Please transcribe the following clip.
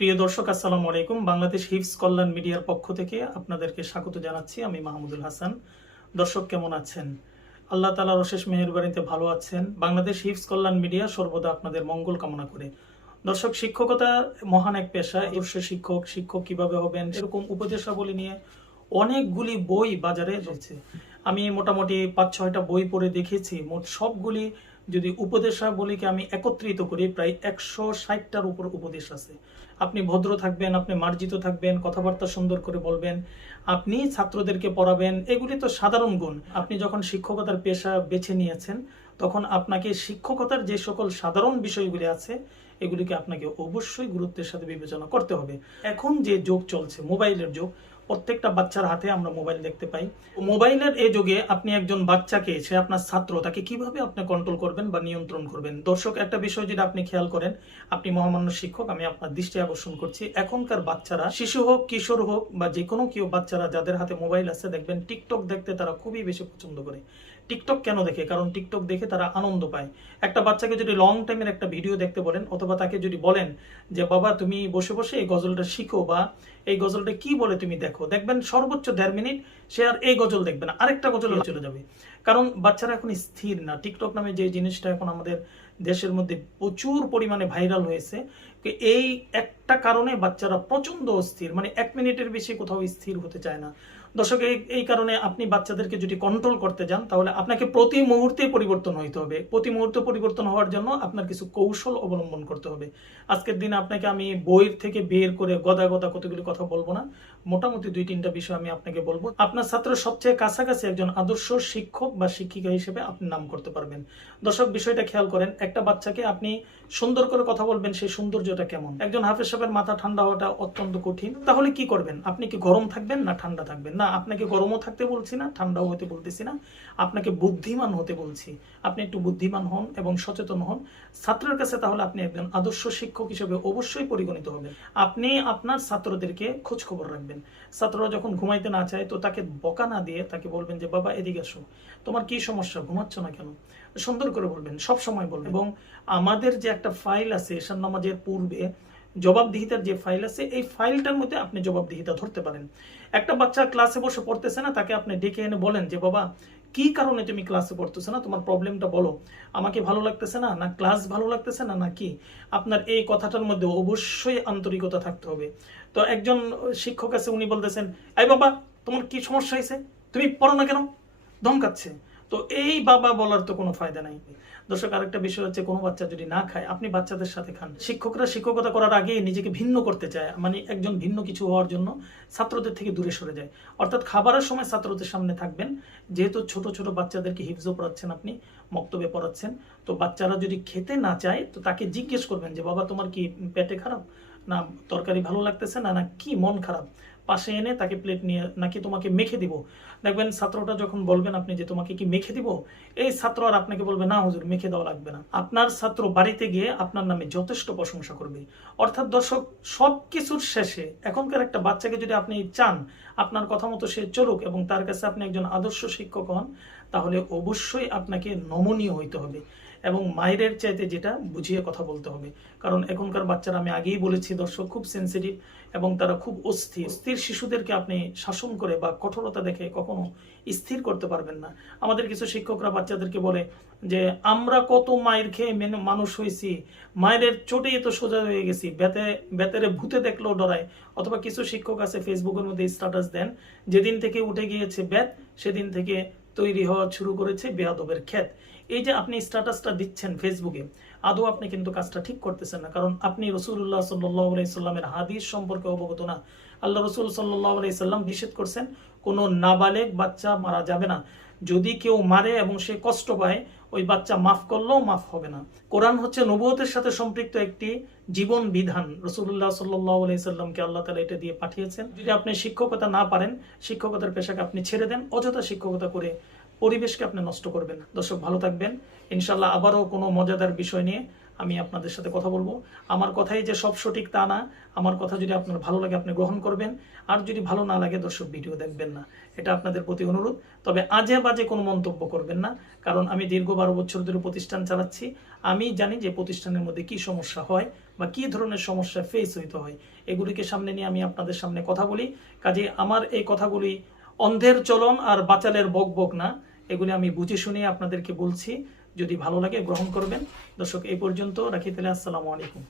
প্রিয় দর্শক, আসসালামু আলাইকুম। বাংলাদেশ হিফজ কল্যাণ মিডিয়ার পক্ষ থেকে আপনাদেরকে স্বাগত জানাচ্ছি। আমি মাহমুদুল হাসান। দর্শক কেমন আছেন? আল্লাহ তাআলার অশেষ মেহেরবানিতে ভালো আছেন। বাংলাদেশ হিফজ কল্যাণ মিডিয়া সর্বদা আপনাদের মঙ্গল কামনা করে। দর্শক, শিক্ষকতা মহান এক পেশা। শিক্ষক কিভাবে হবেন, এরকম উপদেশাবলী নিয়ে অনেকগুলি বই বাজারে রয়েছে। আমি মোটামুটি 5-6টা বই পড়ে দেখেছি। মোট সবগুলি যদি উপদেশাবলীকে আমি একত্রিত করি, প্রায় 160টার উপর উপদেশ আছে। আপনি ভদ্র থাকবেন, আপনি মার্জিত থাকবেন, কথাবার্তা সুন্দর করে বলবেন, আপনি ছাত্রদেরকে পড়াবেন, এগুলি তো সাধারণ গুণ। আপনি যখন শিক্ষকতার পেশা বেছে নিয়েছেন, তখন আপনাকে শিক্ষকতার যে সকল সাধারণ বিষয়গুলি আছে, এগুলিকে আপনাকে অবশ্যই গুরুত্বের সাথে বিবেচনা করতে হবে। এখন যে যুগ চলছে, মোবাইলের যুগ, প্রত্যেকটা বাচ্চার হাতে আমরা মোবাইল দেখতে পাই। মোবাইলের এই যুগে আপনি একজন বাচ্চাকে, সে আপনার ছাত্র, তাকে কিভাবে আপনি কন্ট্রোল করবেন বা নিয়ন্ত্রণ করবেন? দর্শক, একটা বিষয় যদি আপনি খেয়াল করেন, আপনি মহামান্য শিক্ষক, আমি আপনার দৃষ্টি আকর্ষণ করছি। এখনকার বাচ্চারা, শিশু হোক, কিশোর হোক বা যে কোনো কেউ বাচ্চারা যাদের হাতে মোবাইল আছে, দেখবেন টিকটক দেখতে তারা খুবই বেশি পছন্দ করে। টিকটক কেন দেখে? কারণ টিকটক দেখে তারা আনন্দ পায়। একটা বাচ্চাকে যদি লং টাইমের একটা ভিডিও দেখতে বলেন, অথবা তাকে যদি বলেন যে বাবা তুমি বসে বসে এই গজলটা শিখো, বা এই গজলটা কি বলে তুমি দেখো, দেখবেন সর্বোচ্চ 1.5 মিনিট সে আর এই গজল দেখবে না, আরেকটা গজল চলে যাবে। কারণ বাচ্চারা এখন স্থির না। টিকটক নামে যে জিনিসটা এখন আমাদের দেশের মধ্যে প্রচুর পরিমাণে ভাইরাল হয়েছে, এই একটা কারণে বাচ্চারা প্রচন্ড অস্থির, মানে 1 মিনিটের বেশি কোথাও স্থির হতে চায় না। দর্শক, এই কারণে আপনি বাচ্চাদেরকে যদি কন্ট্রোল করতে যান, তাহলে আপনাকে প্রতি মুহূর্তে পরিবর্তন হইতে হবে। প্রতি মুহূর্তে পরিবর্তন হওয়ার জন্য আপনার কিছু কৌশল অবলম্বন করতে হবে। আজকের দিনে আপনাকে আমি বইয়ের থেকে বের করে গদা গদা কতগুলি কথা বলবো না, মোটামুটি 2-3টা বিষয় আমি আপনাকে বলবো। আপনার ছাত্র সবচেয়ে কাছাকাছি একজন আদর্শ শিক্ষক বা শিক্ষিকা হিসেবে আপনি নাম করতে পারবেন। দর্শক, বিষয়টা খেয়াল করেন, একটা বাচ্চাকে আপনি সুন্দর করে কথা বলবেন, সেই সৌন্দর্যটা কেমন? একজন হাফেজ সাহেবের মাথা ঠান্ডা হওয়াটা অত্যন্ত কঠিন। তাহলে কি করবেন? আপনি কি গরম থাকবেন না ঠান্ডা থাকবেন? না, আপনাকে গরমও থাকতে বলছি না, ঠান্ডাও হতে বলতেছি না, আপনাকে বুদ্ধিমান হতে বলছি। আপনি একটু বুদ্ধিমান হন এবং সচেতন হন ছাত্রের কাছে, তাহলে আপনি একজন আদর্শ শিক্ষক হিসেবে অবশ্যই পরিগণিত হবেন। আপনি আপনার ছাত্রদেরকে খোঁজ খবর রাখবেন। ছাত্ররা যখন ঘুমাইতে না চায়, তো তাকে বকা না দিয়ে তাকে বলবেন যে বাবা এদিকে আসো, তোমার কি সমস্যা, ঘুমাচ্ছ না কেন? সুন্দর করে বলবেন, সব সময় বলবেন। এবং আমাদের যে একটা ফাইল আছে এশার নামাজের পূর্বে, জবাবদিহিতার যে ফাইল আছে, এই ফাইলটার মধ্যে আপনি জবাবদিহিতা ধরতে পারেন। একটা বাচ্চা ক্লাসে বসে পড়তেছে না, তাকে আপনি ডেকে এনে বলেন যে বাবা কি কারণে তুমি ক্লাসে পড়তেছো না, তোমার প্রবলেমটা বলো, আমাকে ভালো লাগতেছে না, না ক্লাস ভালো লাগতেছে না, না কি? আপনার এই কথাটার মধ্যে অবশ্যই আন্তরিকতা থাকতে হবে। তো একজন শিক্ষক আছে, উনি বলতেছেন এই বাবা তোমার কি সমস্যা হয়েছে, তুমি পড়ো না কেন, ধমকাচ্ছে। তো এই বাবা বলার তো কোনো ফায়দা নাই। দর্শক, আরেকটা বিষয় হচ্ছে, কোনো বাচ্চা যদি না খায়, আপনি বাচ্চাদের সাথে খান। শিক্ষকরা শিক্ষকতা করার আগে নিজেকে ভিন্ন করতে চায়, মানে একজন ভিন্ন কিছু হওয়ার জন্য ছাত্রদের থেকে দূরে সরে যায়। অর্থাৎ খাবারের সময় ছাত্রদের সামনে থাকবেন। যেহেতু ছোট ছোট বাচ্চাদেরকে হিফজও পড়াচ্ছেন, আপনি মক্তবে পড়াচ্ছেন, তো বাচ্চারা যদি খেতে না চায়, তো তাকে জিজ্ঞেস করবেন যে বাবা তোমার কি পেটে খারাপ, না তরকারি ভালো লাগতেছে না, না কি মন খারাপ? পাশে এনে তাকে প্লেট নিয়ে, নাকি তোমাকে মেখে দিব? দেখবেন ছাত্রটা যখন বলবেন আপনি যে তোমাকে কি মেখে দিব, এই ছাত্র আর আপনাকে বলবে না হুজুর মেখে দেওয়া লাগবে না। আপনার ছাত্র বাড়িতে গিয়ে আপনার নামে যথেষ্ট প্রশংসা করবে। অর্থাৎ দর্শক, সব কিছুর শেষে এখনকার একটা বাচ্চাকে যদি আপনি চান আপনার কথা মতো সে চলুক এবং তার কাছে আপনি একজন আদর্শ শিক্ষক হন, তাহলে অবশ্যই আপনাকে নমনীয় হইতে হবে এবং মায়ের চাইতে যেটা বুঝিয়ে কথা বলতে হবে। কারণ এখনকার বাচ্চারা, আমি আগেই বলেছি দর্শক, খুব সেন্সিটিভ এবং তারা খুব অস্থির শিশুদেরকে আপনি শাসন করে বা কঠোরতা দেখে কখনো স্থির করতে পারবেন না। আমাদের কিছু শিক্ষকরা বাচ্চাদেরকে বলে যে আমরা কত মায়ের খেয়ে মানুষ হয়েছি, মায়ের চোটেই তো সোজা হয়ে গেছি, বেতেরে ভূতে দেখলেও ডরায়। অথবা কিছু শিক্ষক আছে ফেসবুকের মধ্যে স্ট্যাটাস দেন, যেদিন থেকে উঠে গিয়েছে বেত, সেদিন থেকে তৈরি হওয়া শুরু করেছে বেয়াদবের ক্ষেত। এই যে আপনি স্ট্যাটাসটা দিচ্ছেন ফেসবুকে, আদৌ আপনি কিন্তু কাজটা ঠিক করতেছেন না। কারণ আপনি রাসূলুল্লাহ সাল্লাল্লাহু আলাইহি সাল্লামের হাদিস সম্পর্কে অবগত না। আল্লাহ রাসূল সাল্লাল্লাহু আলাইহি সাল্লাম নিষেধ করছেন, কোনো নাবালেগ বাচ্চা মারা যাবে না। যদি কেউ মারে এবং সে কষ্ট পায়, ওই বাচ্চা মাফ করলেও মাফ হবে না। কোরআন হচ্ছে নবুয়তের সাথে সম্পৃক্ত একটি জীবন বিধান। রাসূলুল্লাহ সাল্লাল্লাহু আলাইহি সাল্লামকে আল্লাহ তাআলা এটা দিয়ে পাঠিয়েছেন। যদি আপনি শিক্ষকতা না পারেন, শিক্ষকতার পেশাকে আপনি ছেড়ে দেন, অযথা শিক্ষকতা করে পরিবেশকে আপনি নষ্ট করবেন। দর্শক, ভালো থাকবেন। ইনশাআল্লাহ আবারও কোনো মজাদার বিষয় নিয়ে আমি আপনাদের সাথে কথা বলবো। আমার কথাই যে সব সঠিক তা না, আমার কথা যদি আপনার ভালো লাগে আপনি গ্রহণ করবেন, আর যদি ভালো না লাগে দর্শক ভিডিও দেখবেন না, এটা আপনাদের প্রতি অনুরোধ। তবে আজে বাজে কোনো মন্তব্য করবেন না, কারণ আমি দীর্ঘ 12 বছর ধরে প্রতিষ্ঠান চালাচ্ছি। আমি জানি যে প্রতিষ্ঠানের মধ্যে কি সমস্যা হয় বা কি ধরনের সমস্যা ফেস হইতে হয়, এগুলিকে সামনে নিয়ে আমি আপনাদের সামনে কথা বলি। কাজে আমার এই কথাগুলি অন্ধের চলন আর বাচালের বক বক না, এগুলি আমি বুঝে শুনে আপনাদেরকে বলছি। যদি ভালো লাগে গ্রহণ করবেন। দর্শক এই পর্যন্ত রাখি, তাহলে আসসালামু আলাইকুম।